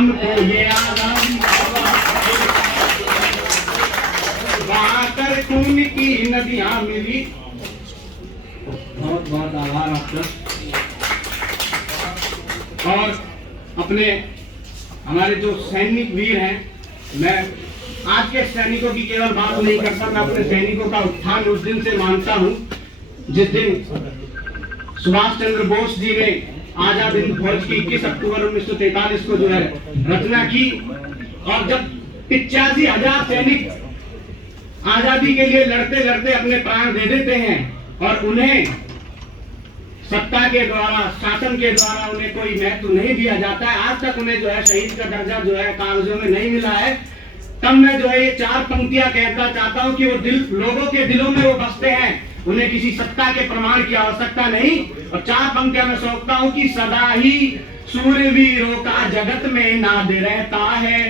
हमको ये आजादी, वहां कर खून की नदियां मिली। बहुत बहुत आभार आपका। और अपने हमारे जो सैनिक वीर हैं, मैं आज के सैनिकों की केवल बात नहीं करता, मैं अपने सैनिकों का उत्थान उस दिन से मानता हूं जिस दिन सुभाष चंद्र बोस जी ने आजाद हिंद फौज की 21 अक्टूबर 1943 को जो है रचना की, और जब 85,000 सैनिक आजादी के लिए लड़ते लड़ते अपने प्राण दे देते हैं और उन्हें सत्ता के द्वारा, शासन के द्वारा उन्हें कोई महत्व नहीं दिया जाता है, आज तक उन्हें जो है शहीद का दर्जा जो है कागजों में नहीं मिला है, तब मैं जो है ये 4 पंक्तियां कहना चाहता हूं कि वो दिल, लोगों के दिलों में वो बसते हैं, उन्हें किसी सत्ता के प्रमाण की आवश्यकता नहीं। और 4 पंक्तियां मैं सोचता हूं कि सदा ही सूरवीरों का जगत में नाद रहता है,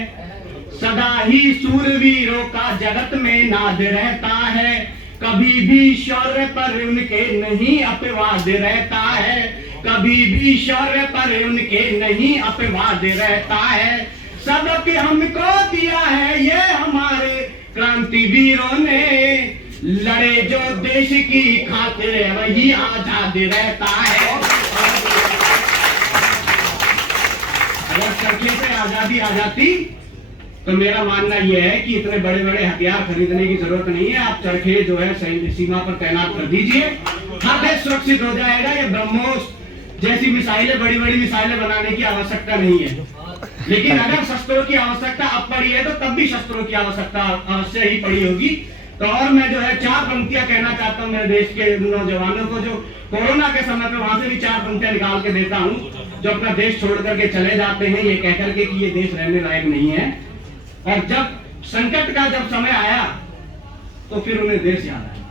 सदा ही सूरवीरों का जगत में नाद रहता है, कभी भी शौर्य पर उनके नहीं अपवाद रहता है, कभी भी शौर्य पर उनके नहीं अपवाद रहता है, सबक हमको दिया है ये हमारे क्रांतिवीरों ने, लड़े जो देश की खातिर वही आजाद रहता है। अगर चरखे से आजादी आ जाती तो मेरा मानना यह है कि इतने बड़े बड़े हथियार खरीदने की जरूरत नहीं है, आप चरखे जो है सैन्य सीमा पर तैनात कर दीजिए, हर देश सुरक्षित हो जाएगा। ये ब्रह्मोस जैसी मिसाइलें, बड़ी बड़ी मिसाइलें बनाने की आवश्यकता नहीं है, लेकिन अगर शस्त्रों की आवश्यकता अब पड़ी है तो तब भी शस्त्रों की आवश्यकता अवश्य ही पड़ी होगी। तो और मैं जो है 4 पंक्तियां कहना चाहता हूं मेरे देश के नौजवानों को, जो कोरोना के समय पे वहां से भी 4 पंक्तियां निकाल के देता हूं, जो अपना देश छोड़ करके चले जाते हैं ये कहकर के कि ये देश रहने लायक नहीं है, और जब संकट का जब समय आया तो फिर उन्हें देश याद आया।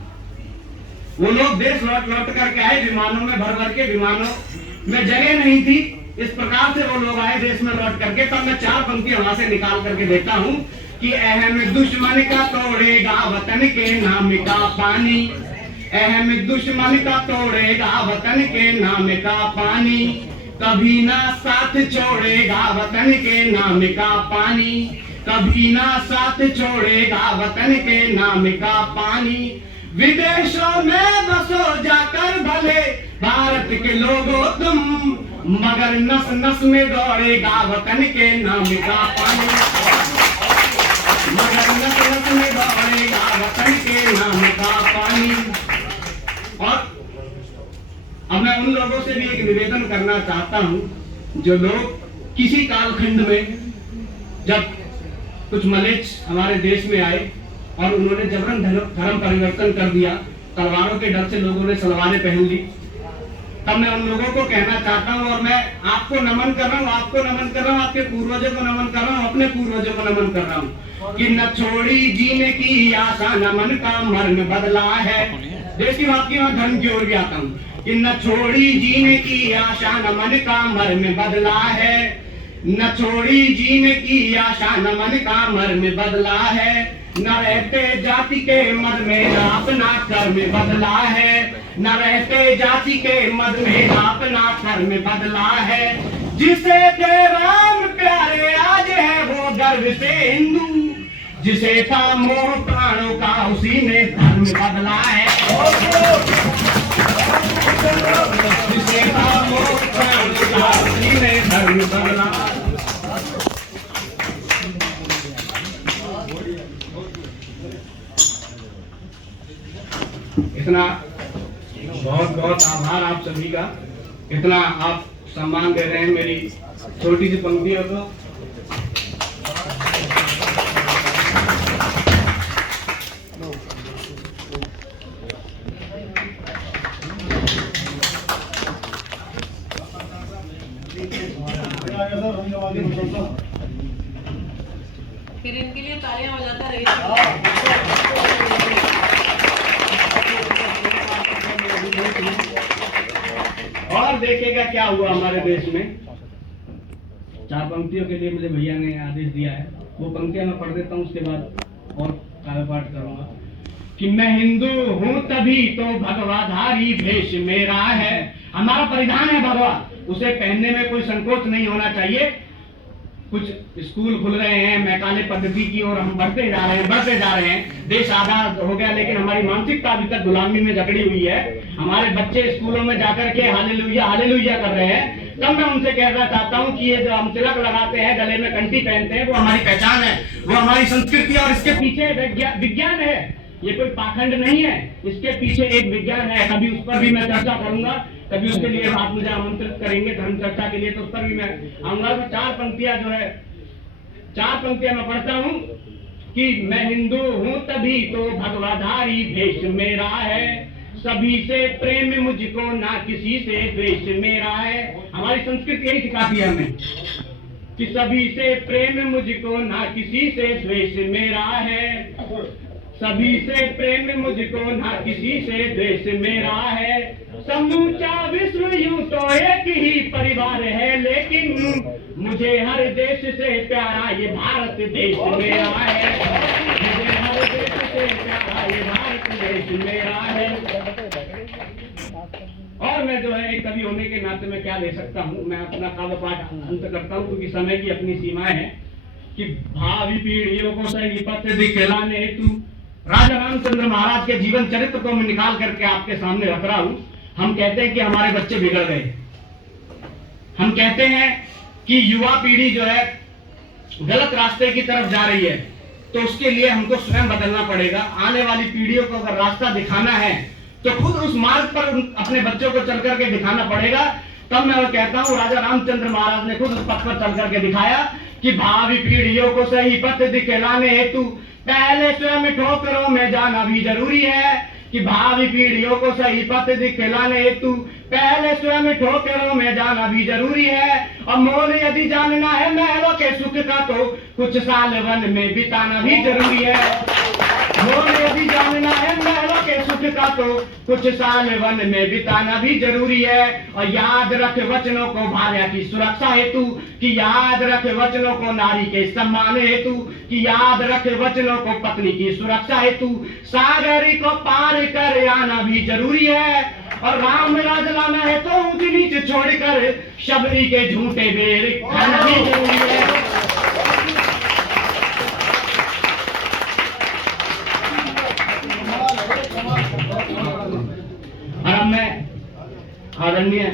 वो लोग देश लौट लौट करके आए, विमानों में भर भर के, विमानों में जगह नहीं थी, इस प्रकार से वो लोग आए देश में लौट करके। तब मैं 4 पंक्तियां वहां से निकाल करके देता हूं कि अहम दुश्मन का तोड़ेगा वतन के नाम का पानी, अहम दुश्मन का तोड़ेगा वतन के नाम का पानी, कभी ना साथ छोड़ेगा वतन के नाम का पानी, कभी ना साथ छोड़ेगा वतन के नाम का पानी, विदेशों में बसो जाकर भले भारत के लोगों तुम, मगर नस नस में दौड़ेगा वतन के नाम का पानी, मगर नस नस में दौड़ेगा वतन के नाम का पानी। और अब मैं उन लोगों से भी एक निवेदन करना चाहता हूं जो लोग किसी कालखंड में, जब कुछ मलेच्छ हमारे देश में आए और उन्होंने जबरन धर्म परिवर्तन कर दिया, तलवारों के डर से लोगों ने सलवारें पहन ली, तब मैं उन लोगों को कहना चाहता हूं, और मैं आपको नमन कर रहा हूं, आपको नमन कर रहा हूं, आपके पूर्वजों को नमन कर रहा हूं, अपने पूर्वजों को नमन कर रहा हूं कि न छोड़ी जीने की आशा न मन का मर्म बदला है। देश की बात की मैं धर्म की ओर भी आता हूं कि न छोड़ी जीने की आशा न मन का मर्म बदला है, न छोड़ी जीने की आशा न मन का मर्म बदला है, न रहते जाति के मद में न अपना कर्म बदला है, न रहते जाति के मद में न अपना कर्म बदला है, जिसे थे राम प्यारे आज है वो गर्व से हिंदू, जिसे था मोह प्राणों का उसी ने धर्म बदला है, जिसे था मोह प्राणों का उसी ने धर्म बदला। इतना बहुत बहुत आभार आप सभी का, इतना आप सम्मान दे रहे हैं मेरी छोटी सी पंक्तियों को। फिर इनके लिए तालियां बजाता रहिए। और देखिएगा क्या हुआ हमारे देश में। 4 पंक्तियों के लिए मुझे भैया ने आदेश दिया है, वो पंक्तियां मैं पढ़ देता हूँ, उसके बाद और काव्य पाठ करूंगा कि मैं हिंदू हूँ तभी तो भगवाधारी भेष मेरा है। हमारा परिधान है भगवा, उसे पहनने में कोई संकोच नहीं होना चाहिए। कुछ स्कूल खुल रहे हैं, मैकाले पद्धति की ओर हम बढ़ते जा रहे हैं। देश आजाद हो गया, लेकिन हमारी मानसिकता अभी तक गुलामी में जकड़ी हुई है। हमारे बच्चे स्कूलों में जाकर के हालेलुया हालेलुया कर रहे हैं। तब मैं उनसे कहना चाहता हूँ कि ये जो हम तिलक लगाते हैं, गले में कंठी पहनते हैं, वो हमारी पहचान है, वो हमारी संस्कृति, और इसके पीछे विज्ञान है। ये कोई पाखंड नहीं है, इसके पीछे एक विज्ञान है। कभी उस पर भी मैं चर्चा करूंगा, कभी उसके लिए आप मुझे आमंत्रित करेंगे धर्म चर्चा के लिए, तो उस पर भी मैं आऊंगा। तो 4 पंक्तियां जो है, 4 पंक्तियां मैं पढ़ता हूं कि मैं हिंदू हूं तभी तो भगवाधारी भेष मेरा है, सभी से प्रेम मुझको ना किसी से द्वेष मेरा है। हमारी संस्कृति यही सिखाती है हमें कि सभी से प्रेम मुझको ना किसी से द्वेष मेरा है, सभी से प्रेम मुझको ना किसी से द्वेष मेरा है। समूचा विश्व यूं तो एक ही परिवार है, लेकिन मुझे हर देश से प्यारा ये भारत देश मेरा है, मुझे हर देश से प्यारा ये भारत देश मेरा है। और मैं जो है एक कवि होने के नाते में क्या दे सकता हूँ, मैं अपना काव्य पाठ अंत करता हूँ, क्योंकि समय की अपनी सीमाएं हैं। कि भावी पीढ़ियों को सही पथ दिखलाने हेतु राजा रामचंद्र महाराज के जीवन चरित्र को मैं निकाल करके आपके सामने रख रहा हूं। हम कहते हैं कि हमारे बच्चे बिगड़ गए, हम कहते हैं कि युवा पीढ़ी जो है गलत रास्ते की तरफ जा रही है, तो उसके लिए हमको स्वयं बदलना पड़ेगा। आने वाली पीढ़ियों को अगर रास्ता दिखाना है तो खुद उस मार्ग पर अपने बच्चों को चल करके दिखाना पड़ेगा। तब मैं कहता हूं राजा रामचंद्र महाराज ने खुद उस पथ पर चल करके दिखाया कि भावी पीढ़ियों को सही पथ दिखलाने हेतु पहले स्वयं ठोकरों में जाना भी जरूरी है, कि भावी पीढ़ियों को सही पथ दिखलाने हेतु पहले स्वयं ठोकरों में जाना भी जरूरी है। और मोल यदि जानना है महलों के सुख का तो कुछ साल वन में बिताना भी जरूरी है। मोल यदि जानना है महलों के सुख का तो कुछ साल वन में बिताना भी जरूरी है। और याद रख वचनों को भार्या की सुरक्षा हेतु, कि याद रख वचनों को नारी के सम्मान हेतु, कि याद रख वचनों को पत्नी की सुरक्षा हेतु सागरी को पार कर आना भी जरूरी है। और राम राज लाना है तो ऊंच नीच छोड़कर शबरी के झूठे बेर खाना भी जरूरी है। और अब मैं आदरणीय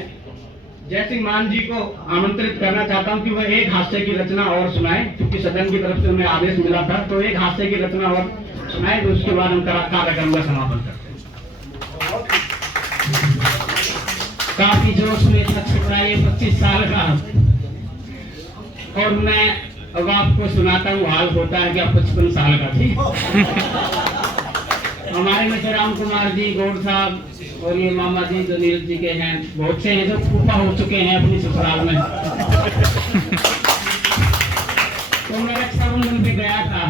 जयसिंह मान जी को आमंत्रित करना चाहता हूं कि वह एक हास्य की रचना और सुनाए, क्योंकि सदन की तरफ से उन्हें आदेश मिला था। तो एक हास्य की रचना और सुनाए, तो उसके बाद हम कार्यक्रम का समापन करते हैं। काफी जोश में था छोड़ा ये 25 साल का, और मैं अब आपको सुनाता हूँ। हाल होता है क्या 55 साल का थी। हमारे में राम कुमार जी, गौड़ साहब, और ये मामा जी जो नीरज जी के हैं, बहुत से हैं जो फूफा हो चुके हैं अपनी ससुराल में। तो मैं रक्षाबंधन पे गया था,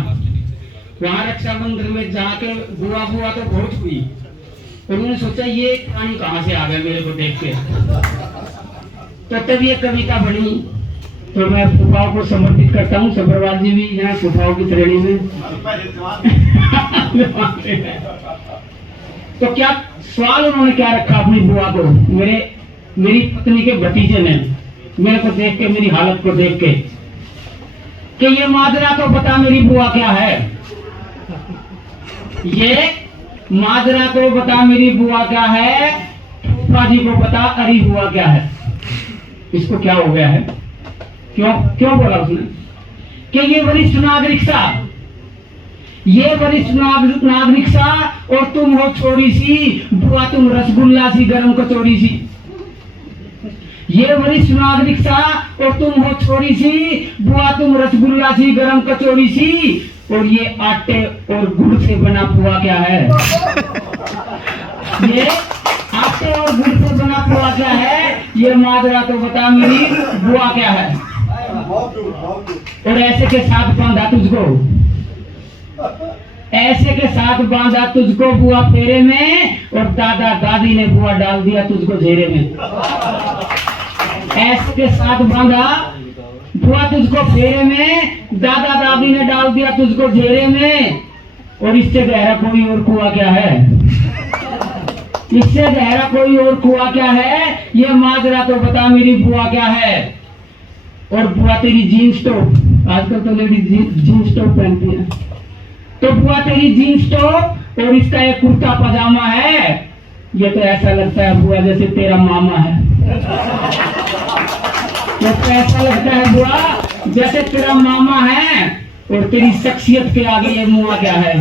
वहाँ रक्षाबंधन में जाके बुआ तो बहुत हुई। उन्होंने सोचा ये कहानी कहाँ से आ गया मेरे को देख के, तो तब ये कविता बनी। तो मैं फुफाओं को समर्पित करता हूँ। सब्रवाल जी भी यहाँ फुफाओं की श्रेणी में। तो क्या सवाल उन्होंने क्या रखा अपनी बुआ को, मेरी पत्नी के भतीजे ने मेरे को देख के, मेरी हालत को देख के, कि ये माजरा तो बता मेरी बुआ क्या है, ये माजरा तो बता मेरी बुआ क्या है, फूफा जी को बता अरी बुआ क्या है। इसको क्या हो गया है, क्यों बोला उसने कि ये वरिष्ठ नागरिक सा, ये वरिष्ठ नागरिक सा, और तुम हो छोरी सी बुआ, तुम रसगुल्ला सी गरम कचौड़ी सी। ये वरिष्ठ नागरिक सा और तुम हो छोरी सी बुआ, तुम रसगुल्ला सी गरम कचौड़ी सी। और ये आटे और गुड़ से बना पुआ क्या है, ये आटे और गुड़ से बना पुआ क्या है, ये माजरा तो बता मेरी बुआ क्या है। और ऐसे के साथ बांधा तुझको, ऐसे के साथ बांधा तुझको बुआ फेरे में, और दादा दादी ने बुआ डाल दिया तुझको घेरे में। ऐसे के साथ बांधा बुआ तुझको फेरे में, दादा दादी ने डाल दिया तुझको घेरे में। और इससे गहरा कोई और कुआ क्या है, इससे गहरा कोई और कुआ क्या है, ये माजरा तो बता मेरी बुआ क्या है। और बुआ तेरी जीन्स टॉप, आजकल तो लेडीज जीन्स टॉप पहनती है, तो बुआ तेरी जीन्स टॉप और इसका एक कुर्ता पजामा है, ये तो ऐसा लगता है बुआ जैसे तेरा मामा है। ये तो ऐसा लगता है बुआ जैसे तेरा मामा है, और तेरी शख्सियत के आगे ये मुआ क्या है?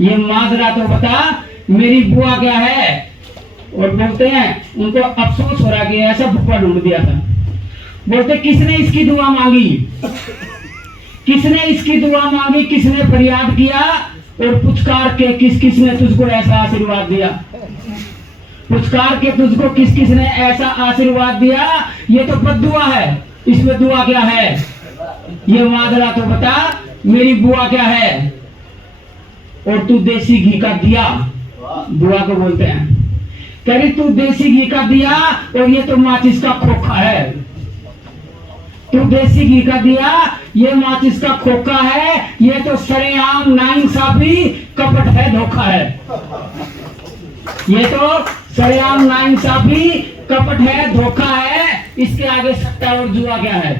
ये माजरा तो बता मेरी बुआ क्या है? और बोलते हैं उनको अफसोस हो रहा कि ऐसा भूखा ढूंढ दिया था। बोलते किसने इसकी दुआ मांगी, किसने इसकी दुआ मांगी, किसने फरियाद किया, और पुचकार के किस किसने तुझको ऐसा आशीर्वाद दिया? पुचकार के तुझको किस किसने ऐसा आशीर्वाद दिया? ये तो बद्दुआ है, इसमें दुआ क्या है? ये माजरा तो बता मेरी बुआ क्या है? और तू देसी घी का दिया, बुआ को बोलते हैं, कह रही तू देसी घी का दिया और ये तो माचिस का खोखा है। तू देसी घी का दिया, ये माचिस का खोखा है, ये तो सरेआम नाइंसाफी कपट है, धोखा है। ये तो सरेआम नाइंसाफी कपट है, धोखा है, इसके आगे सट्टा और जुआ क्या है?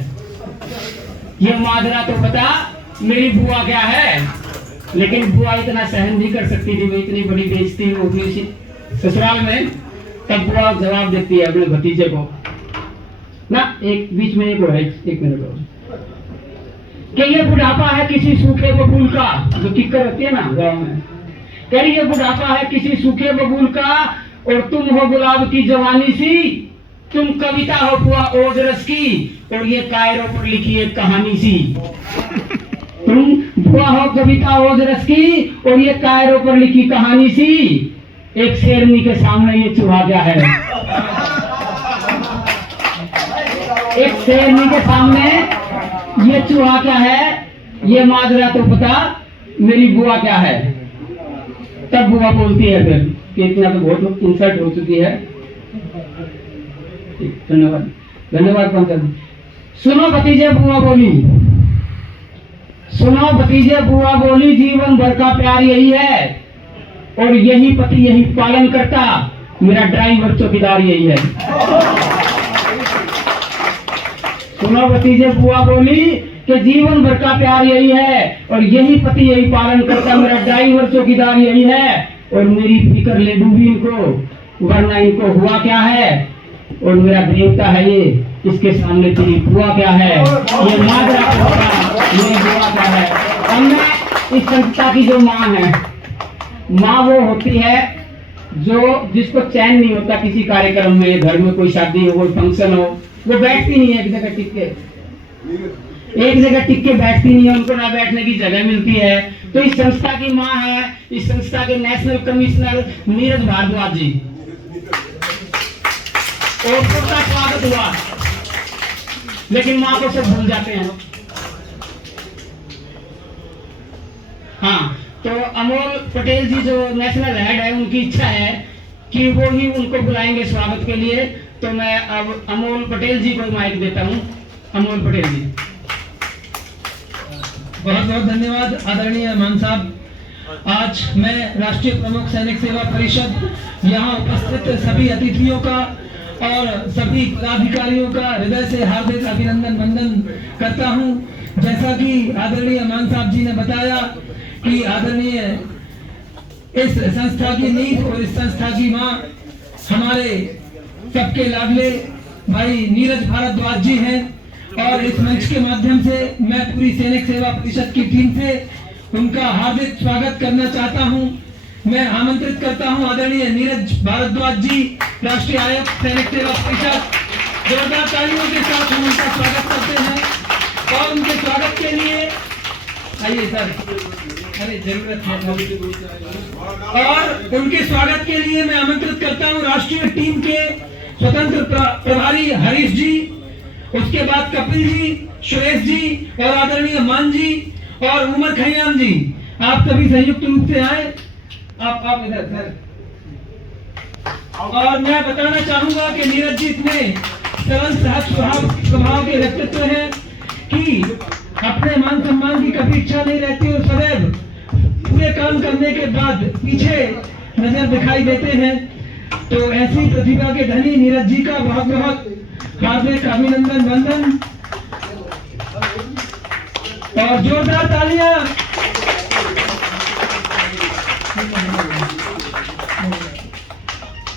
ये माजरा तो बता मेरी बुआ क्या है? लेकिन बुआ इतना सहन नहीं कर सकती थी, वो इतनी बड़ी बेइज्जती हो गई ससुराल में। तब बुआ जवाब देती है अपने भतीजे को ना, एक बीच में एक मिनट और, कि ये बुढ़ापा है किसी सूखे बबूल का, जो किक्कर होती है ना गाँव में, कह रही ये बुढ़ापा है किसी सूखे बबूल का, और तुम हो गुलाब की जवानी सी, तुम कविता हो बुआ ओजरस की, और ये कायरों पर लिखी एक कहानी सी। तुम बुआ हो कविता ओजरस की, और ये कायरों पर लिखी कहानी सी, एक शेरनी के सामने ये चूहा क्या है? एक शेरनी के सामने ये चूहा क्या है? ये माजरा तो पता मेरी बुआ क्या है? तब बुआ बोलती है फिर कि इतना तो बहुत इंसल्ट हो चुकी है। धन्यवाद, धन्यवाद पंकज। सुनो भतीजे बुआ बोली, सुनो भतीजे बुआ बोली, जीवन भर का प्यार यही है, और यही पति यही पालन करता, मेरा ड्राइवर चौकीदार यही है। सुनो भतीजे बुआ बोली कि जीवन भर का प्यार यही है, और यही पति यही पालन करता, मेरा ड्राइवर चौकीदार यही है, और मेरी फिक्र ले डूबी इनको, वरना इनको हुआ क्या है? और मेरा देवता है ये, इसके सामने तेरी बुआ क्या है? ये माजरा मेरी बुआ क्या है? और मैं इस संस्था की जो माँ है, माँ वो होती है जो जिसको चैन नहीं होता किसी कार्यक्रम में, घर में कोई शादी हो, कोई फंक्शन हो, वो बैठती नहीं है एक जगह टिक के, एक जगह टिक के बैठती नहीं है, उनको ना बैठने की जगह मिलती है। तो इस संस्था की माँ है, इस संस्था के नेशनल कमिश्नर नीरज भारद्वाज जी, और सबका स्वागत हुआ, लेकिन माँ को सब भूल जाते हैं। हाँ, तो अमोल पटेल जी जो नेशनल हेड है, उनकी इच्छा है कि वो ही उनको बुलाएंगे स्वागत के लिए, तो मैं अब अमोल पटेल जी को माइक देता हूँ। अमोल पटेल जी। बहुत बहुत धन्यवाद आदरणीय मान साहब। आज मैं राष्ट्रीय प्रमुख सैनिक सेवा परिषद यहाँ उपस्थित सभी अतिथियों का और सभी पदाधिकारियों का हृदय से हार्दिक अभिनंदन वंदन करता हूँ। जैसा कि आदरणीय मान साहब जी ने बताया कि आदरणीय इस संस्था की नींव और इस संस्था की माँ हमारे सबके लाडले भाई नीरज भारद्वाज जी हैं, और इस मंच के माध्यम से मैं पूरी सैनिक सेवा परिषद की टीम से उनका हार्दिक स्वागत करना चाहता हूं। मैं आमंत्रित करता हूं आदरणीय नीरज भारद्वाज जी, राष्ट्रीय आयुक्त सैनिक सेवा परिषद। जोरदार तालियों के साथ हम उनका स्वागत करते हैं, और उनके स्वागत के लिए आइए सर, अरे जरूरत है, और उनके स्वागत के लिए मैं आमंत्रित करता हूं राष्ट्रीय टीम के स्वतंत्र प्रभारी हरीश जी, उसके बाद कपिल जी, सुरेश जी, और आदरणीय मान जी और उमर खयाम जी, आप सभी संयुक्त रूप से आए। आप इधर सर। और मैं बताना चाहूंगा कि नीरज जी इतने सरल सहज स्वभाव के व्यक्तित्व हैं कि अपने मान सम्मान की कभी इच्छा नहीं रहती, और सदैव पूरे काम करने के बाद पीछे नजर दिखाई देते हैं। तो ऐसी प्रतिभा के धनी नीरज जी का बहुत बहुत हार्दिक अभिनंदन वंदन। और जोरदार तालियां।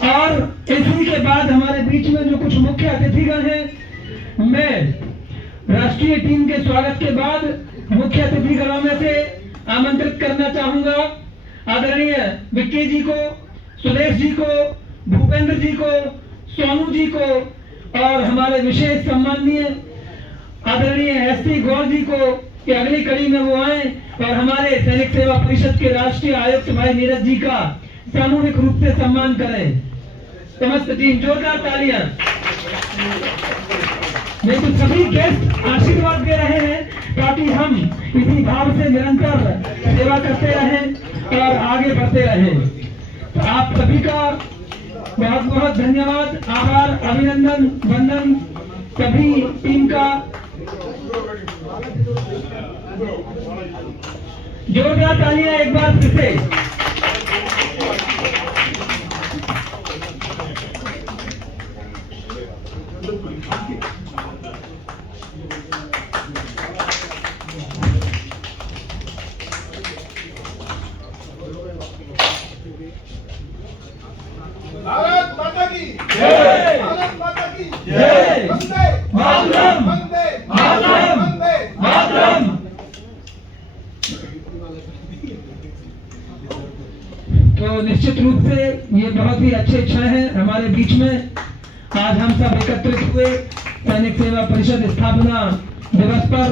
और इसी के बाद हमारे बीच में जो कुछ मुख्य अतिथिगण हैं, मैं राष्ट्रीय टीम के स्वागत के बाद मुख्य अतिथिगणों में से आमंत्रित करना चाहूंगा आदरणीय विक्की जी को, सुरेश जी को, भूपेंद्र जी को, सोनू जी को और हमारे विशेष सम्माननीय आदरणीय एसपी गौर जी को कि अगली कड़ी में वो आए और हमारे सैनिक सेवा परिषद के राष्ट्रीय आयुक्त भाई नीरज जी का सामूहिक रूप से सम्मान करें। समस्त टीम जोरदार तालियां। नहीं तो सभी गेस्ट आशीर्वाद दे रहे हैं ताकि हम इसी भाव से निरंतर सेवा करते रहें और आगे बढ़ते रहें। तो आप सभी का बहुत बहुत धन्यवाद, आभार, अभिनंदन, वंदन सभी टीम का। जोरदार तालियां एक बार फिर से। भारत माता की जय। भारत माता की जय। वंदे मातरम। वंदे मातरम। वंदे मातरम। तो निश्चित रूप से ये बहुत ही अच्छे क्षण हैं हमारे बीच में। आज हम सब एकत्रित हुए सैनिक सेवा परिषद स्थापना दिवस पर।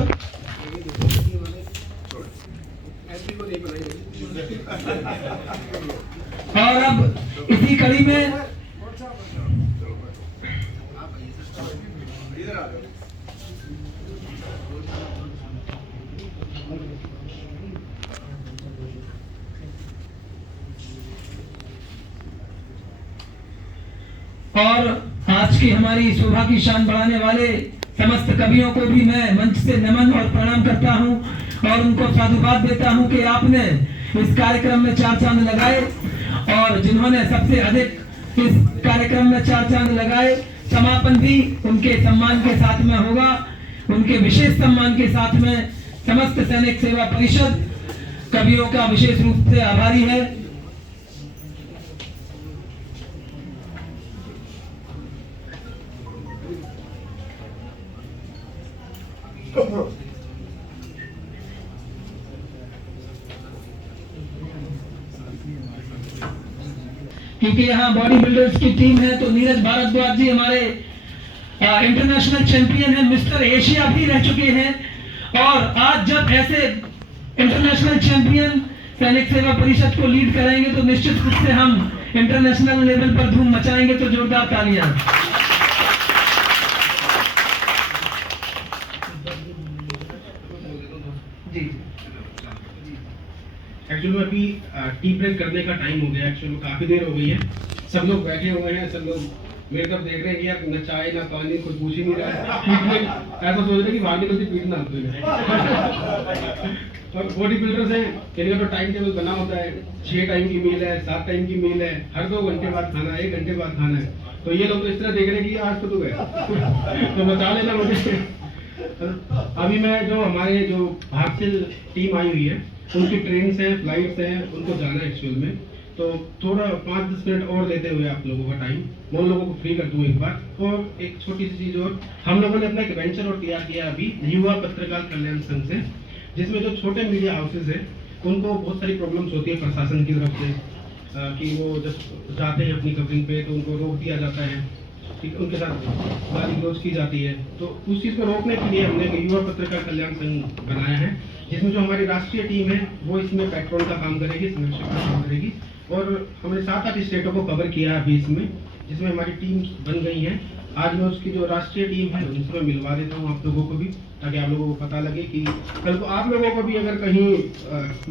और अब इसी कड़ी में और आज की हमारी शोभा की शान बढ़ाने वाले समस्त कवियों को भी मैं मंच से नमन और प्रणाम करता हूं और उनको साधुवाद देता हूं कि आपने इस कार्यक्रम में चार चांद लगाए और जिन्होंने सबसे अधिक इस कार्यक्रम में चार चांद लगाए, समापन भी उनके सम्मान के साथ में होगा। उनके विशेष सम्मान के साथ में समस्त सैनिक सेवा परिषद कवियों का विशेष रूप से आभारी है। क्योंकि यहाँ बॉडी बिल्डर्स की टीम है तो नीरज भारद्वाज जी हमारे इंटरनेशनल चैंपियन हैं, मिस्टर एशिया भी रह चुके हैं और आज जब ऐसे इंटरनेशनल चैंपियन सैनिक सेवा परिषद को लीड करेंगे तो निश्चित रूप से हम इंटरनेशनल लेवल पर धूम मचाएंगे। तो जोरदार तालियां। जी एक्चुअली अभी टी ब्रेक करने का टाइम हो गया। एक्चुअली काफी देर हो गई है, सब लोग बैठे हुए हैं, सब लोग मेरे तरफ देख रहे हैं कि यार न चाय ना पानी कोई पूछ ही नहीं रहा है। ऐसा सोच रहे हैं कि बाहर निकल के पीटना और बॉडी बिल्डर्स हैं, इनका तो टाइम टेबल बना होता है, 6 टाइम की मील है, 7 टाइम की मील है, हर 2 घंटे बाद खाना है, 1 घंटे बाद खाना है। तो ये लोग तो इस तरह देख रहे हैं कि आज तो तू गया तो बता लेना मुझे। अभी मैं जो हमारे जो बाहर से टीम आई हुई है उनकी ट्रेन्स हैं, फ्लाइट्स हैं, उनको जाना है एक्चुअल में। तो थोड़ा 5-10 मिनट और लेते हुए आप लोगों का टाइम मैं उन लोगों को फ्री कर दूं एक बार। और एक छोटी सी चीज़ और, हम लोगों ने अपना एक वेंचर और तैयार किया अभी युवा पत्रकार कल्याण संघ से, जिसमें जो छोटे मीडिया हाउसेज हैं उनको बहुत सारी प्रॉब्लम्स होती है प्रशासन की तरफ से कि वो जब जाते हैं अपनी कवरिंग पे तो उनको रोक दिया जाता है, ठीक, उनके साथ गाली गलौज की जाती है। तो उस चीज़ को रोकने के लिए हमने एक युवा पत्रकार कल्याण संघ बनाया है, जिसमें जो हमारी राष्ट्रीय टीम है वो इसमें पेट्रोल का काम करेगी, संरक्षक का काम करेगी। और हमने 7-8 स्टेटों को कवर किया है अभी इसमें, जिसमें हमारी टीम बन गई है। आज मैं उसकी जो राष्ट्रीय टीम है उनसे मैं मिलवा देता हूँ आप लोगों को भी, ताकि आप लोगों को पता लगे कि कल को आप लोगों को भी अगर कहीं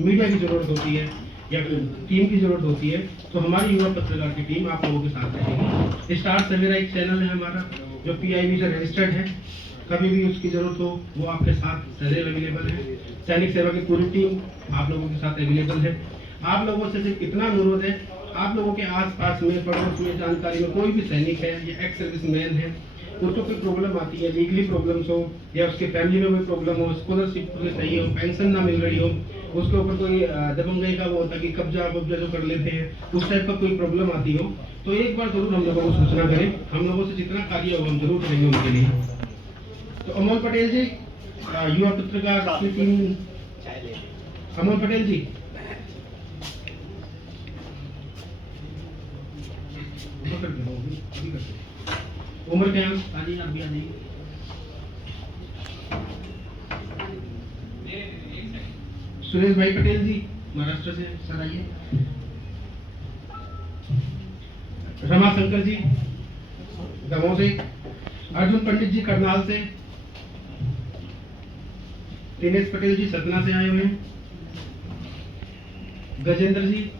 मीडिया की ज़रूरत होती है या टीम की ज़रूरत होती है तो हमारी युवा पत्रकार की टीम आप लोगों के साथ रहेगी। स्टार सवेरा एक चैनल है हमारा जो PIB से रजिस्टर्ड है, कभी भी उसकी ज़रूरत हो वो आपके साथ सदैव अवेलेबल है। सैनिक सेवा की पूरी टीम आप लोगों के साथ अवेलेबल है। आप लोगों से सिर्फ इतना अनुरोध है, आप लोगों के आसपास में, पड़ोस में, जानकारी में कोई भी सैनिक है या एक्स सर्विस मैन है उसको कोई प्रॉब्लम आती है, लीगली प्रॉब्लम्स हो या उसके फैमिली में कोई प्रॉब्लम हो, स्कॉलरशिप उसे चाहिए हो, पेंशन ना मिल रही हो, उसके ऊपर कोई दबंगई का वो होता है कि कब्जा जो कर लेते हैं, उस टाइप का कोई प्रॉब्लम आती हो, तो एक बार जरूर हम लोगों को सूचना करें। हम लोगों से जितना कार्य हो हम जरूर करेंगे उनके लिए। तो अमोल पटेल जी, युवा पत्रकार की टीम, अमोल पटेल जी, उम्र क्या है? अभी आप भी आ जाइए। सुरेश भाई पटेल जी महाराष्ट्र से, सर आइए। रमा शंकर जी दमोह से, अर्जुन पंडित जी करनाल से, दिनेश पटेल जी सतना से आए हुए हैं, गजेंद्र जी,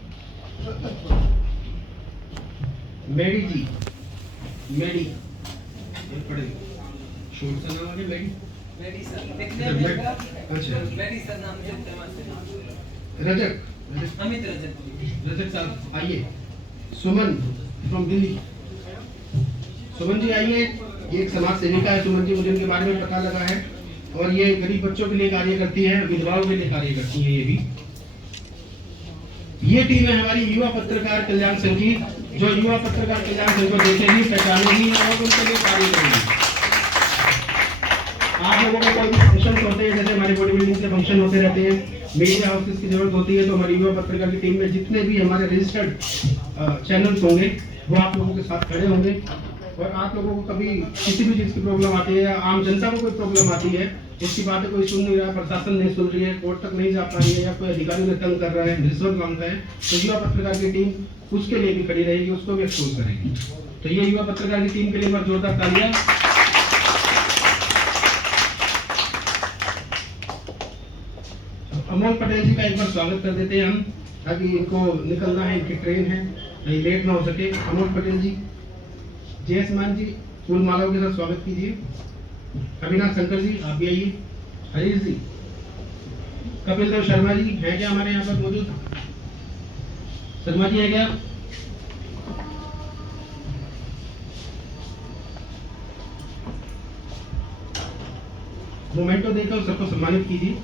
मेडी जी, मेडी पटेल, शोर सा नाम है मेडी, अच्छा, रजक, अमित रजक। रजक साहब आइए। सुमन फ्रॉम दिल्ली, सुमन जी आइए। ये एक समाज सेविका है सुमन जी, मुझे इनके बारे में पता लगा है, और ये गरीब बच्चों के लिए कार्य करती है, विधवाओं के लिए कार्य करती है। ये भी ये टीम है हमारी युवा पत्रकार कल्याण संघ की, जो युवा पत्रकार कल्याण संघ को देखेगी, पहचानेगी और उनके लिए कार्य करेगी। आप लोगों को कोई भी फंक्शन होते हैं, जैसे हमारे बॉडी बिल्डिंग के फंक्शन होते रहते हैं, मीडिया हाउसेस की जरूरत होती है, तो हमारी युवा पत्रकार की टीम में जितने भी हमारे रजिस्टर्ड चैनल्स होंगे वो आप लोगों के साथ खड़े होंगे। और आप लोगों को कभी किसी भी चीज़ की प्रॉब्लम आती है या आम जनता को कोई प्रॉब्लम आती है, उसकी बातें कोई सुन नहीं रहा, प्रशासन नहीं सुन रही है, कोर्ट तक नहीं जा पा रही है, या कोई अधिकारी ने तंग कर रहा है, रिश्वत मांगता है, तो युवा पत्रकार की टीम उसके लिए भी खड़ी रहेगी, उसको भी एक्सपोज करेगी। तो ये युवा पत्रकार की टीम के लिए एक बार जोरदार तालियां। अमोल पटेल जी का एक बार स्वागत कर देते हैं हम, ताकि इनको निकलना है, इनकी ट्रेन है, नहीं लेट ना हो सके। अमोल पटेल जी, जयसमान जी फूल मालाओं के साथ स्वागत कीजिए। अविनाश शंकर जी आप भी आइए। हरीश जी, कपिल देव शर्मा जी हैं क्या हमारे यहाँ पर मौजूद? शर्मा जी है क्या? मोमेंटो देकर सबको सम्मानित कीजिए।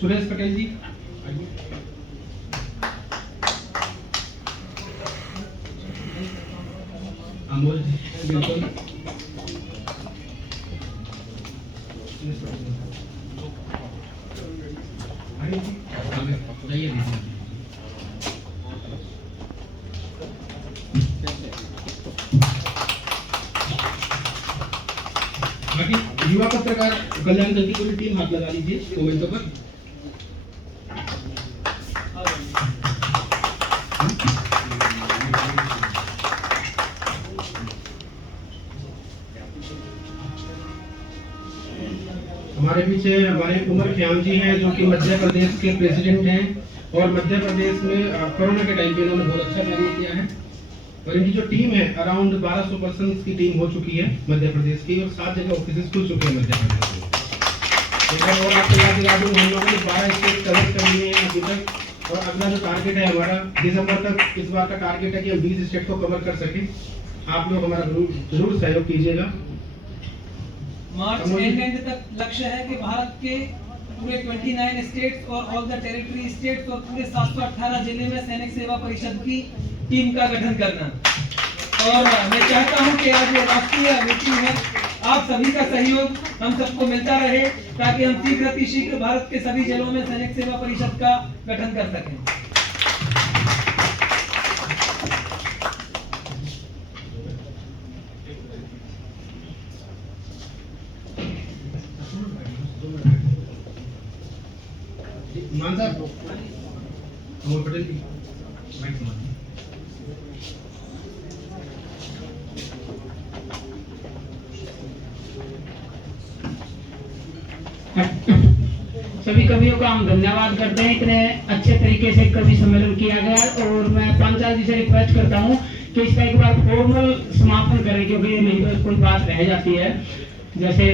सुरेश पटेल जी आइए। अमोल जी बिल्कुल। अरे जी आइए बाकी युवा पत्रकार कल्याण संघ की पूरी टीम हाथ लगा लीजिए कमेंटों पर। हमारे पीछे हमारे उमर ख्याम जी हैं, जो कि मध्य प्रदेश के प्रेसिडेंट हैं, और मध्य प्रदेश में कोरोना के टाइम पे इन्होंने बहुत अच्छा कार्य किया है। और इनकी जो टीम है अराउंड 1200 पर्सन्स की टीम हो चुकी है मध्य प्रदेश की, और 7 जगह ऑफिस खुल चुके हैं मध्य प्रदेश में। और आपको याद दिला दूं, हम लोगों ने 12 स्टेट कवर कर लिए हैं अभी तक, और अगला जो टारगेट है हमारा दिसंबर तक, इस बार का टारगेट है कि हम 20 स्टेट को कवर कर सके। आप लोग हमारा जरूर सहयोग कीजिएगा। मार्च एंड तक लक्ष्य है कि भारत के पूरे 29 स्टेट्स और ऑल द टेरिटरी स्टेट्स और पूरे 718 जिले में सैनिक सेवा परिषद की टीम का गठन करना। और मैं चाहता हूं कि आज ये राष्ट्रीय मीटिंग है, आप सभी का सहयोग हम सबको मिलता रहे, ताकि हम शीघ्र भारत के सभी जिलों में सैनिक सेवा परिषद का गठन कर सकें। मान साहब, अमोल पटेल जी माइक मान। सभी कवियों का हम धन्यवाद करते हैं, इतने अच्छे तरीके से कवि सम्मेलन किया गया। और मैं पांचाल जी से रिक्वेस्ट करता हूँ कि इसका एक बार फॉर्मल समापन करें, क्योंकि नहीं तो कोई बात रह जाती है। जैसे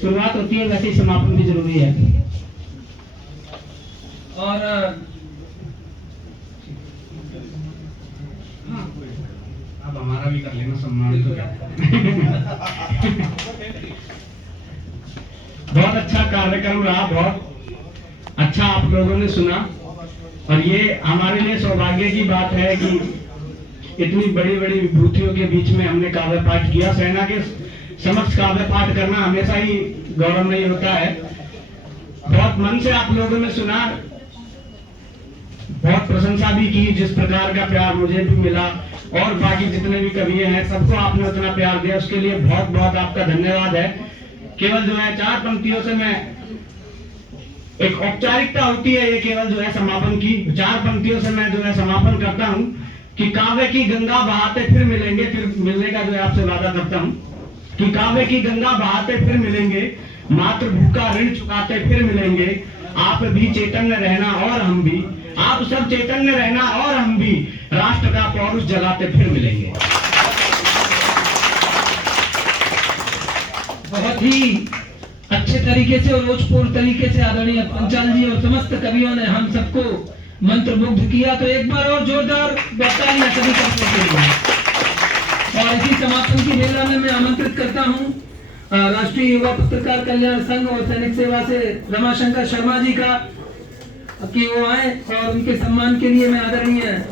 शुरुआत होती है वैसे ही समापन भी जरूरी है। और अब हमारा भी कर लेना सम्मान तो क्या। बहुत अच्छा कार्यक्रम रहा, बहुत अच्छा आप लोगों ने सुना। और ये हमारे लिए सौभाग्य की बात है कि इतनी बड़ी बड़ी विभूतियों के बीच में हमने काव्य पाठ किया। सेना के समक्ष काव्य पाठ करना हमेशा ही गौरवमयी होता है। बहुत मन से आप लोगों ने सुना, बहुत प्रशंसा भी की। जिस प्रकार का प्यार मुझे भी मिला और बाकी जितने भी कवि हैं सबको आपने उतना प्यार दिया, उसके लिए बहुत बहुत आपका धन्यवाद है। केवल जो है 4 पंक्तियों से मैं, एक औपचारिकता होती है ये केवल जो है समापन की, 4 पंक्तियों से मैं जो है समापन करता हूँ कि काव्य की गंगा बहाते फिर मिलेंगे। फिर मिलने का जो है आपसे वादा करता हूँ कि काव्य की गंगा बहाते फिर मिलेंगे, मातृभूमि का ऋण चुकाते फिर मिलेंगे। आप भी चैतन्य रहना और हम भी, आप सब चैतन्य रहना और हम भी, राष्ट्र का पौरुष जगाते फिर मिलेंगे। बहुत ही अच्छे तरीके से और रोचपूर्ण तरीके से आदरणीय पंचाल जी और समस्त कवियों ने हम सबको मंत्रमुग्ध किया। तो एक बार और जोरदार तालियां सभी कवियों के लिए। और इसी समापन की वेला में मैं आमंत्रित करता हूं राष्ट्रीय युवा पत्रकार कल्याण संघ और सैनिक सेवा से रमाशंकर शर्मा जी का, कि वो आए और उनके सम्मान के लिए मैं आदरणीय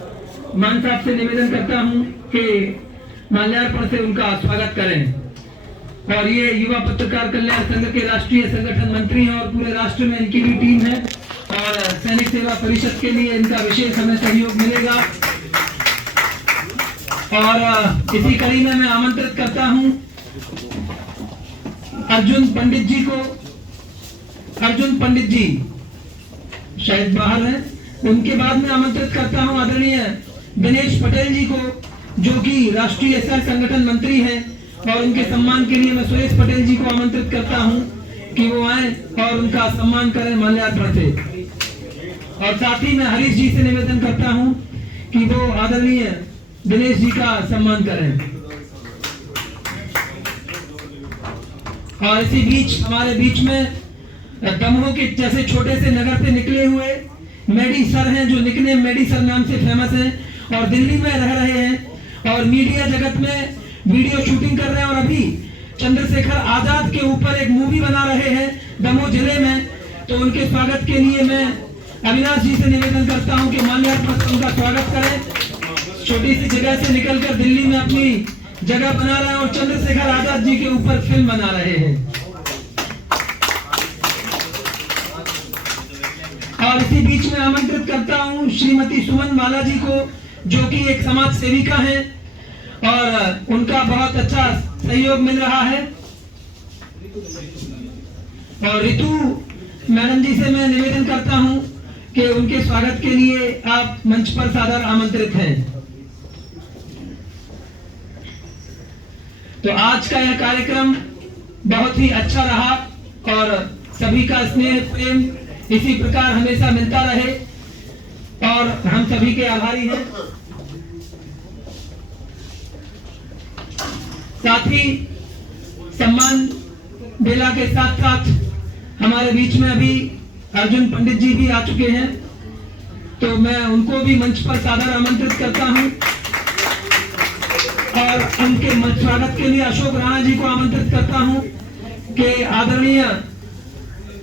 मान साहब से निवेदन करता हूं कि माल्यार्पण से उनका स्वागत करें। और ये युवा पत्रकार कल्याण संघ के राष्ट्रीय संगठन मंत्री हैं और पूरे राष्ट्र में इनकी भी टीम है और सैनिक सेवा परिषद के लिए इनका विशेष हमें सहयोग मिलेगा। और इसी कड़ी में मैं आमंत्रित करता हूं अर्जुन पंडित जी को। अर्जुन पंडित जी शायद बाहर हैं, उनके बाद में आमंत्रित करता हूं आदरणीय दिनेश पटेल जी को, जो कि राष्ट्रीय सह संगठन मंत्री हैं। और उनके सम्मान के लिए मैं सुरेश पटेल जी को आमंत्रित करता हूं कि वो आए और उनका सम्मान करें माल्यार्पण से। और साथ ही मैं हरीश जी से निवेदन करता हूं कि वो आदरणीय दिनेश जी का सम्मान करें। और इसी बीच हमारे बीच में दमोह के जैसे छोटे से नगर से निकले हुए मेडी सर हैं, जो निकनेम मेडी सर नाम से फेमस हैं और दिल्ली में रह रहे हैं और मीडिया जगत में वीडियो शूटिंग कर रहे हैं। और अभी चंद्रशेखर आजाद के ऊपर एक मूवी बना रहे हैं दमोह जिले में। तो उनके स्वागत के लिए मैं अविनाश जी से निवेदन करता हूं कि माल्यार्पण से उनका स्वागत करें। छोटी सी जगह से निकलकर दिल्ली में अपनी जगह बना रहे हैं और चंद्रशेखर आजाद जी के ऊपर फिल्म बना रहे हैं। और इसी बीच में आमंत्रित करता हूं श्रीमती सुमन माला जी को, जो कि एक समाज सेविका हैं और उनका बहुत अच्छा सहयोग मिल रहा है। और रितु मैडम जी से मैं निवेदन करता हूं कि उनके स्वागत के लिए आप मंच पर सादर आमंत्रित हैं। तो आज का यह कार्यक्रम बहुत ही अच्छा रहा और सभी का स्नेह प्रेम इसी प्रकार हमेशा मिलता रहे और हम सभी के आभारी हैं। साथ ही सम्मान बेला के साथ साथ हमारे बीच में अभी अर्जुन पंडित जी भी आ चुके हैं, तो मैं उनको भी मंच पर सादर आमंत्रित करता हूं। और उनके स्वागत के लिए अशोक राणा जी को आमंत्रित करता हूं कि आदरणीय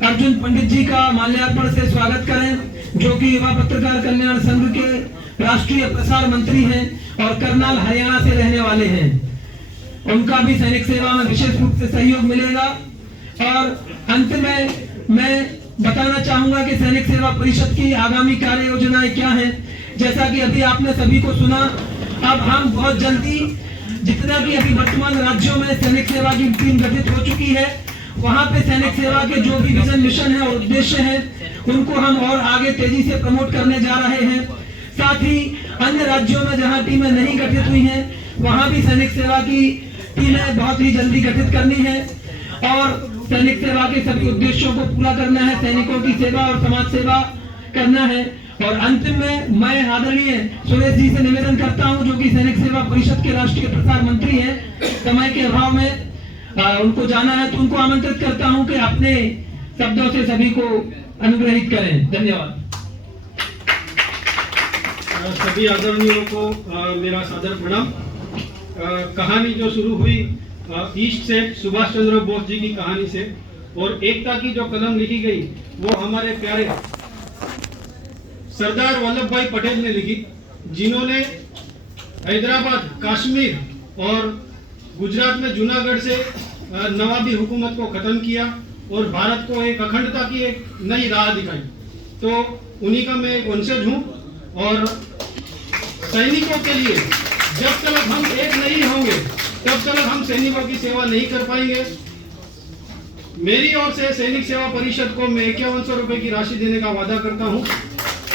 अर्जुन पंडित जी का माल्यार्पण से स्वागत करें, जो कि युवा पत्रकार कल्याण संघ के राष्ट्रीय प्रसार मंत्री हैं और करनाल हरियाणा से रहने वाले हैं। उनका भी सैनिक सेवा में विशेष रूप से सहयोग मिलेगा। और अंत में मैं बताना चाहूंगा कि सैनिक सेवा परिषद की आगामी कार्य योजनाएं क्या हैं। जैसा कि अभी आपने सभी को सुना, अब हम बहुत जल्दी जितना भी अभी वर्तमान राज्यों में सैनिक सेवा की टीम गठित हो चुकी है, वहां पे सैनिक सेवा के जो भी विजन मिशन है और उद्देश्य है, उनको हम और आगे तेजी से प्रमोट करने जा रहे हैं। साथ ही अन्य राज्यों में जहां टीमें नहीं गठित हुई हैं, वहां भी सैनिक सेवा की टीमें बहुत ही जल्दी गठित करनी है। और सैनिक सेवा के सभी उद्देश्यों को पूरा करना है, सैनिकों की सेवा और समाज सेवा करना है। और अंतिम में मैं आदरणीय सुरेश जी से निवेदन करता हूं, जो कि सैनिक सेवा परिषद के राष्ट्रीय प्रसार मंत्री हैं। समय के अभाव में उनको जाना है, तो उनको आमंत्रित करता हूं कि अपने शब्दों से सभी को अनुग्रहित करें। धन्यवाद। सभी आदरणीयों को मेरा सादर प्रणाम। कहानी जो शुरू हुई ईस्ट से सुभाष चंद्र बोस जी की कहानी से, और एकता की जो कलम लिखी गई वो हमारे प्यारे सरदार वल्लभ भाई पटेल ने लिखी, जिन्होंने हैदराबाद, कश्मीर और गुजरात में जूनागढ़ से नवाबी हुकूमत को खत्म किया और भारत को एक अखंडता की एक नई राह दिखाई। तो उन्हीं का मैं एक वंशज हूँ, और सैनिकों के लिए जब तक हम एक नहीं होंगे तब तक हम सैनिकों की सेवा नहीं कर पाएंगे। मेरी ओर से सैनिक सेवा परिषद को मैं 5100 रुपए की राशि देने का वादा करता हूं,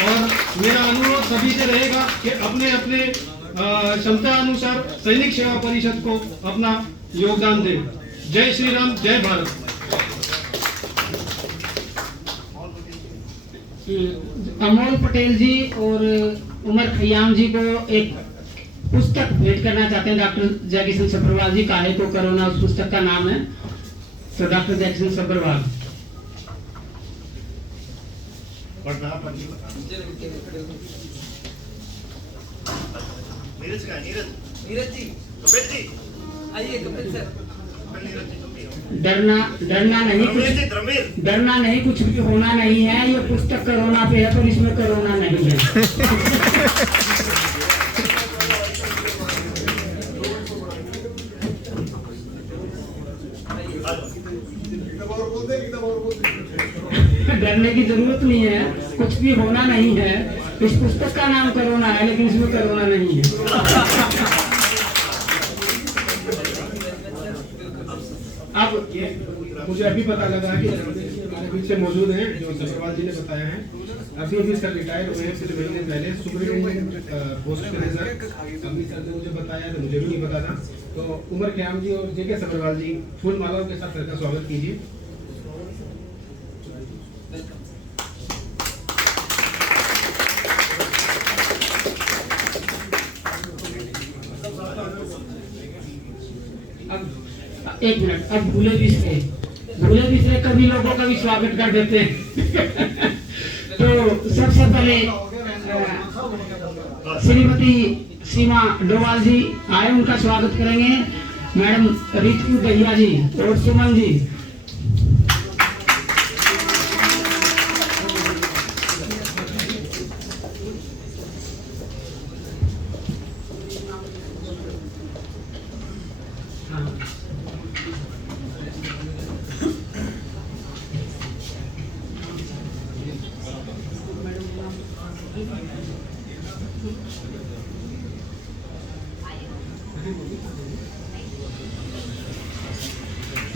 और मेरा अनुरोध सभी से रहेगा कि अपने अपने क्षमता अनुसार सैनिक सेवा परिषद को अपना योगदान दें। जय श्री राम, जय भारत। अमोल पटेल जी और उमर खयाम जी को एक पुस्तक भेंट करना चाहते हैं डॉक्टर जयकिशन सब्रवाल जी। काहे को कोरोना, उस पुस्तक का नाम है। तो डॉक्टर जयकिशन सब्रवाल। नीरज जी, कपिल जी, आइए कपिल सर। डरना नहीं कुछ, डरना नहीं, कुछ भी होना नहीं है। ये पुस्तक कोरोना पे है, पर इसमें कोरोना नहीं है। डरने की जरूरत नहीं है, कुछ भी होना नहीं है। इस पुस्तक का नाम कोरोना है, लेकिन इसमें कोरोना नहीं है। अब मुझे अभी पता लगा कि हमारे बीच से मौजूद हैं जो सब्रवाल जी ने बताया है। अभी सर रिटायर हुए हैं कुछ महीने पहले, सुपरिटेंडेंट पोस्ट के सर। अभी सर ने मुझे बताया तो मुझे भी नहीं पता था। तो उमर ख्याम जी और जेके सब्रवाल जी फूल मालाओं के साथ सर का स्वागत कीजिए। एक मिनट, अब भूले बिसरे कभी लोगों का भी स्वागत कर देते हैं। तो सबसे पहले श्रीमती सीमा डोवाल जी आए, उनका स्वागत करेंगे। मैडम रितु दहिया जी और सुमन जी।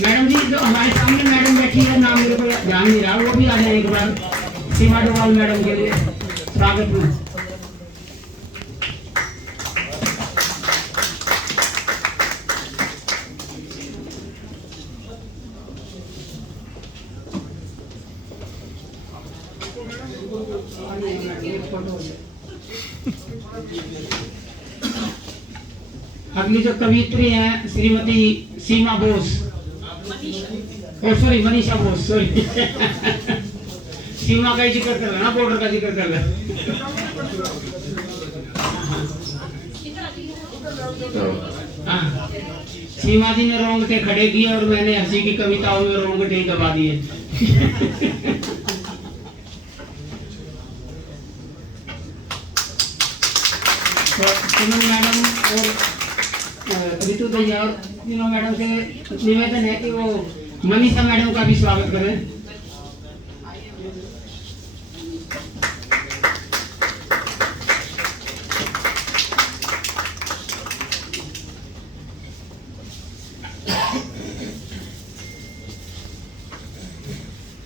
मैडम जी, जो हमारे सामने मैडम बैठी है, नाम मेरे को ध्यान नहीं रहा, वो भी आ जाए एक बार। सीमा डोवाल मैडम के लिए स्वागत में। अगली जो कवियत्री हैं श्रीमती सीमा बोस, सॉरी मनीषा बोस, सॉरी। सीमा का ही जिक्र कर लेना, बॉर्डर का जिक्र कर लेना। सीमा जी ने रोंगटे खड़े किए और मैंने हंसी की कविताओं में रोंगटे दबा दिए। तो सुमन मैडम और रितु भैया और तीनों मैडम से निवेदन है कि वो मनीषा मैडम का भी स्वागत करें।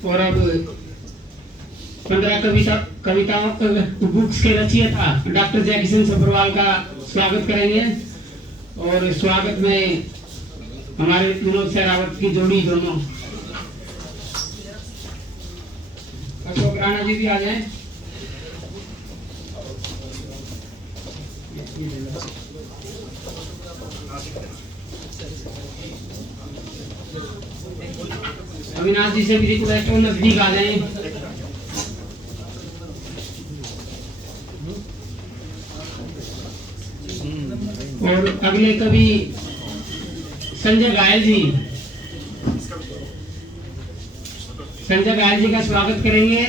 और अब 15 कविताओं बुक्स के रचयिता डॉक्टर जयकिशन सब्रवाल का स्वागत करेंगे। और स्वागत में हमारे विनोद शेरावत की जोड़ी दोनों अशोक राणा जी भी आ जाएं। अविनाश जी से भी रिक्वेस्ट हो, नजदीक आ जाएं। और अगले कवि संजय घायल जी, संजय घायल जी का स्वागत करेंगे।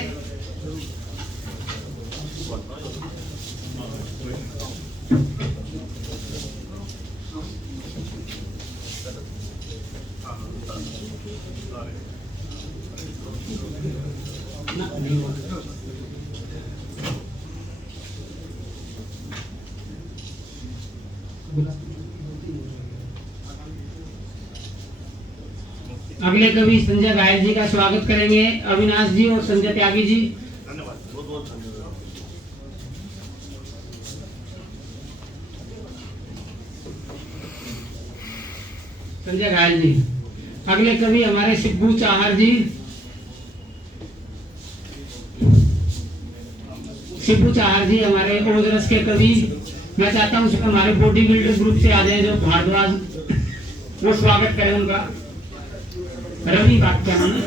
अगले कवि संजय घायल जी का स्वागत करेंगे अविनाश जी और संजय त्यागी जी। धन्यवाद, बहुत बहुत धन्यवाद। संजय घायल जी। अगले कवि हमारे शिब्बू चाहर जी। शिब्बू चाहर जी हमारे ओजरस के कवि। मैं चाहता हूँ उसमें हमारे बॉडी बिल्डर ग्रुप से आ जाए जो भारद्वाज, वो स्वागत करें उनका। रवि बात क्या नाम है?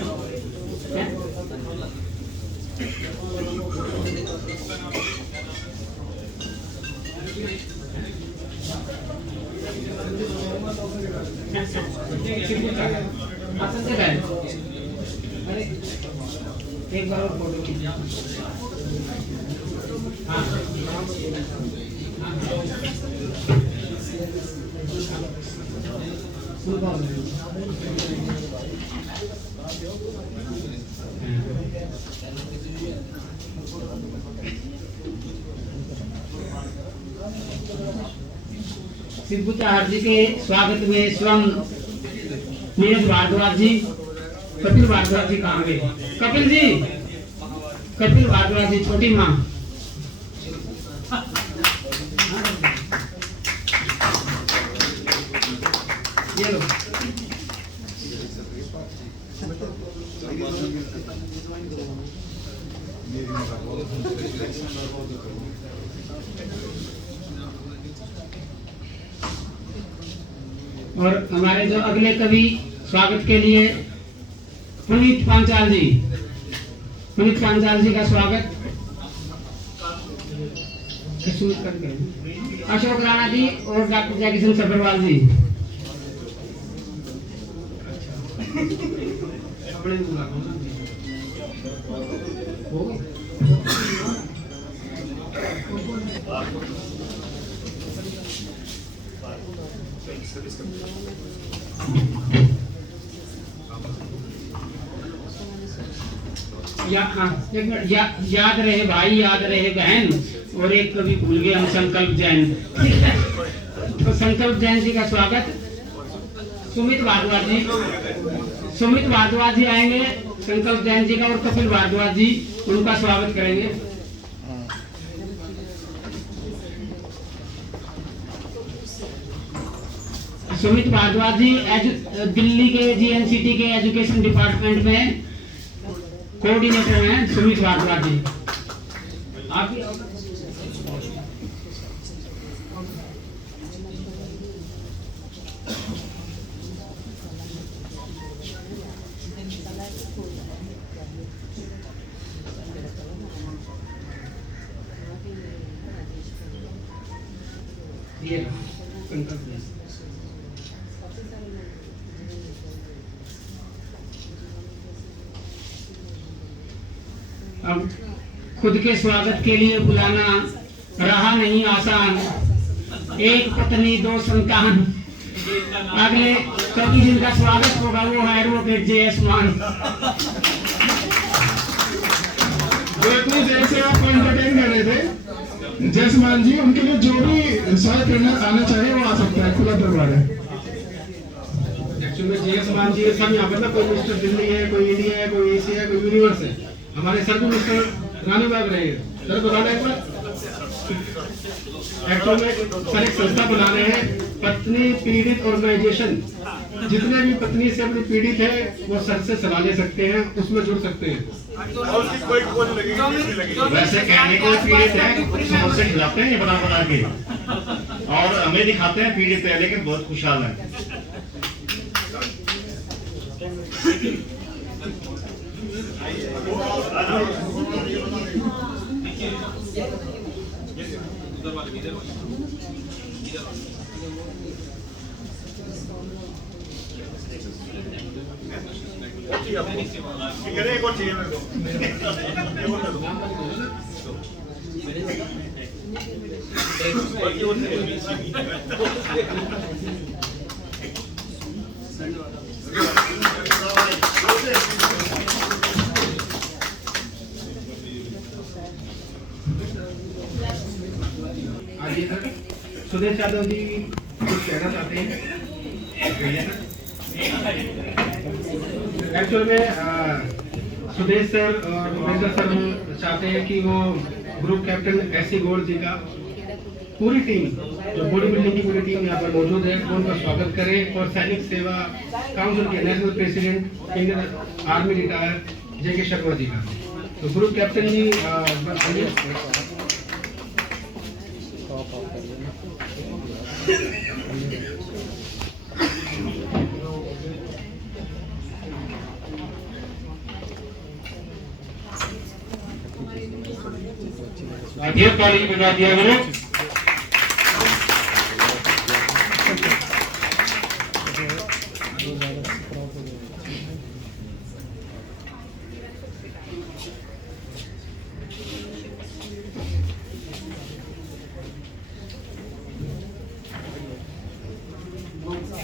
अरे एक बार और फोटो खींच। हाँ शिब्बू चाहर जी के स्वागत में स्वयं नीरज भारद्वाज जी, कपिल भारद्वाज जी कहाँ गए? कपिल जी, कपिल भारद्वाज जी, छोटी माँ। ये लो। और हमारे जो अगले कवि स्वागत के लिए पुनीत पांचाल जी, पुनीत पांचाल जी का स्वागत। अशोक राणा जी और डॉक्टर जयकिशन सब्रवाल जी। एक मिनट, याद रहे भाई, याद रहे बहन, और एक कभी भूल गए हम, संकल्प जैन। तो संकल्प जैन जी का स्वागत। सुमित भारद्वाज जी, सुमित भारद्वाज जी आएंगे संकल्प जैन जी का, और कपिल भारद्वाज जी, उनका स्वागत करेंगे। सुमित भारद्वाज जी दिल्ली के जीएनसीटी के एजुकेशन डिपार्टमेंट में कोऑर्डिनेटर हैं। सुमित भारद्वाज जी आप ये अब खुद के स्वागत के लिए बुलाना रहा नहीं आसान, एक पत्नी दो संतान। अगले कवि जिनका स्वागत होगा वो है एडवोकेट जे.एस. मान। देखो जैसे आप एंटरटेन कर रहे थे जयसमान जी, उनके लिए जो भी स्वागत करना आना चाहे वो आ सकता है, खुला दरबार है। एक्चुअली जयसमान जी सब यहाँ पर ना, कोई मिस्टर दिल्ली है, कोई इंडिया है, कोई एशिया है, कोई यूनिवर्स है। हमारे सर भी मिस्टर रानी बाग रहे हैं। सर बताना एक बार। एक्चुअल में सर एक संस्था बना रहे हैं, पत्नी पीड़ित ऑर्गेनाइजेशन। जितने भी पत्नी से अपनी पीड़ित है वो सर से सलाह ले सकते हैं, उसमें जुड़ सकते हैं। वैसे कहने को पीड़ित है, कुछ समोसे खिलाते हैं ये बना बना के और हमें दिखाते हैं पीड़ित है लेकिन बहुत खुशहाल है। एक और चाहिए मेरे आइए सर, सुदेश यादव जी कुछ कहना चाहते हैं। एक्चुअल में सुदेश सर और महेंद्र सर चाहते हैं कि वो ग्रुप कैप्टन एससी गोल्ड जी का पूरी टीम, जो बॉडी बिल्डिंग की पूरी टीम यहाँ पर मौजूद है, वो उनका स्वागत करें और सैनिक सेवा काउंसिल के national president Indian army retire J K. Sharma ji का। तो ग्रुप कैप्टन जी आइए। ताली बजा दिया करो।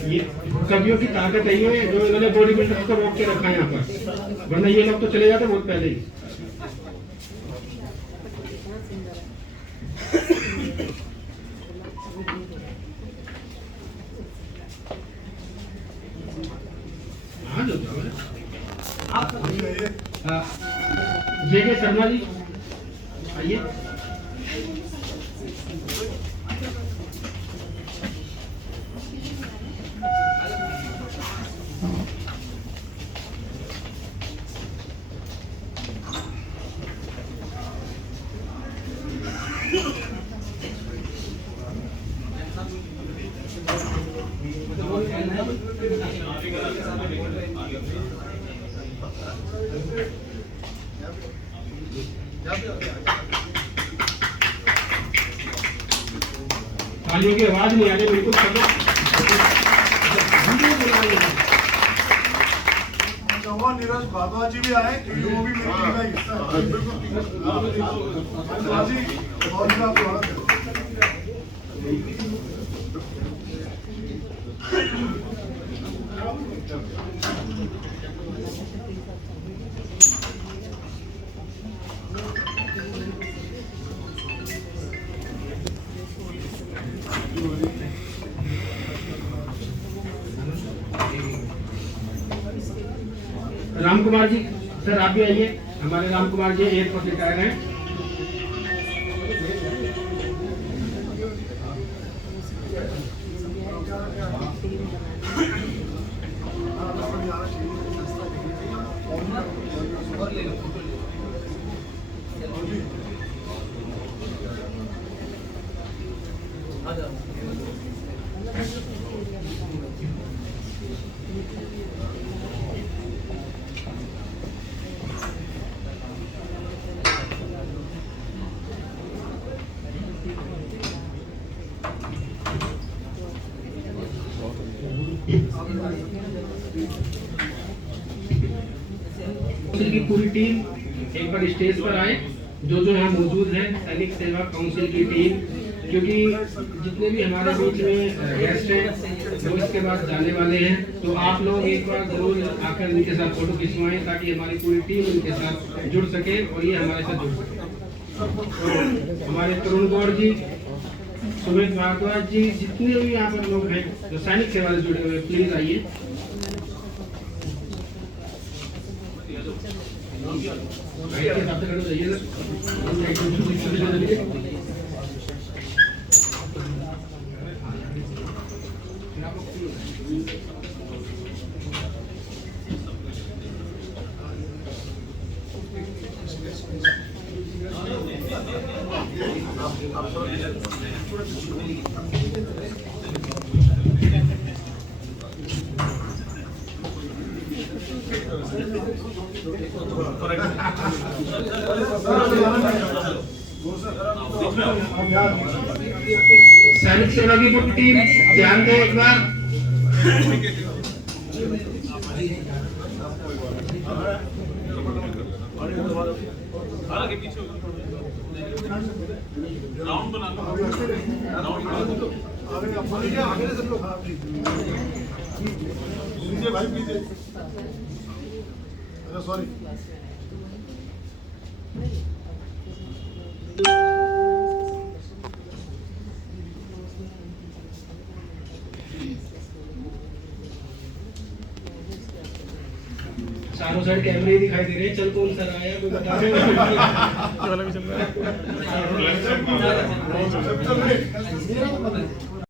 ये कवियों की ताकत है ये, जो इन्होंने बॉडी बिल्डर को रोक के रखा है यहाँ पर, वरना ये लोग तो चले जाते बहुत पहले ही। जे.के. शर्मा जी आइए। तालियों की आवाज नहीं आ रही बिल्कुल। नीरज बाबा जी भी आए, वो भी मेरी टीम का हिस्सा है। बाबा जी बहुत स्वागत है। राम कुमार जी सर आप भी आइए। हमारे राम कुमार जी एयरपोर्ट रिटायर हैं। की पूरी टीम एक बार स्टेज पर आए, जो यहाँ मौजूद है सैनिक सेवा काउंसिल की टीम, क्योंकि जितने भी हमारे बीच में गेस्ट हैं वो इसके बाद जाने वाले हैं। तो आप लोग एक बार जरूर आकर इनके साथ फोटो खिंचवाएं ताकि हमारी पूरी टीम इनके साथ जुड़ सके और ये हमारे साथ जुड़ सके। हमारे तरुण गौड़ जी, सुमित भारद्वाज जी, जितने भी यहाँ पर लोग हैं जो सैनिक सेवा से जुड़े हुए, प्लीज आइए। सैनिक सेवा की पूरी टीम ध्यान दे एक बार। सॉरी चारों साइड कैमरे दिखाई दे रहे हैं। चल कौन सर आया कोई बता दो।